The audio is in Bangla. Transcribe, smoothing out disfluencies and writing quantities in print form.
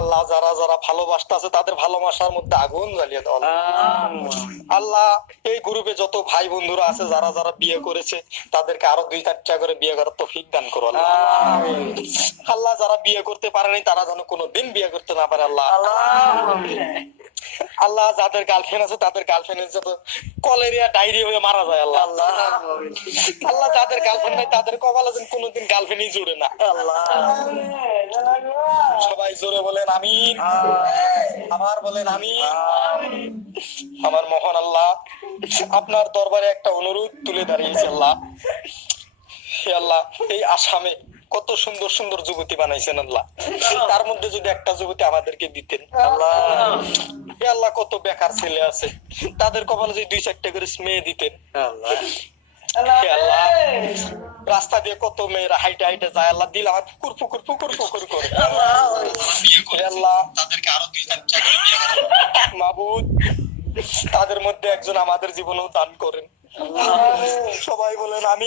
আল্লাহ যারা যারা ভালোবাসতেছে তাদের ভালোবাসার মধ্যে আগুন জ্বালিয়ে দাও আল্লাহ। এই গ্রুপে যত ভাই বন্ধুরা আছে যারা যারা বিয়ে করেছে তাদেরকে আরো 2-4টা করে বিয়ে করার তৌফিক দান করো আল্লাহ। আল্লাহ যারা বিয়ে করতে পারেনি তারা যেন কোনোদিন বিয়ে করতে না পারে আল্লাহ। আল্লাহ যাদের গার্লফ্রেন্ড আছে তাদের গার্লফ্রেন্ডের যত কলেরিয়া ডায়রিয়া হয়ে মারা যায় আল্লাহ। আল্লাহ যাদের গার্লফ্রেন্ড নাই তাদের কপালে যেন কোনোদিন গার্লফ্রেন্ডই জুড়ে না আল্লাহ। সবাই জোরে বলেন আমিন, আবার বলেন আমিন। আমার মহান আল্লাহ আপনার দরবারে একটা অনুরোধ তুলে দাঁড়িয়েছে আল্লাহ। হে আল্লাহ, এই আসামে কত সুন্দর সুন্দর যুবতী বানাইছেন আল্লাহ, তার মধ্যে যদি একটা যুবতী আমাদেরকে দিতেন আল্লাহ। হে আল্লাহ, কত বেকার ছেলে আছে তাদের কপালে যদি 2-4টা করে মেয়ে দিতেন আল্লাহ। হে আল্লাহ, রাস্তা দিয়ে কত মেয়েরা হাইটে হাইটে যায় আল্লাহ, দিল আমার পুকুর পুকুর পুকুর পুকুর করে হে আল্লাহ, তাদেরকে আরো 2-4টা করে বিয়ে করেন মাবুদ। তাদের মধ্যে একজন আমাদের জীবনেও দান করেন। সবাই বলেন আমি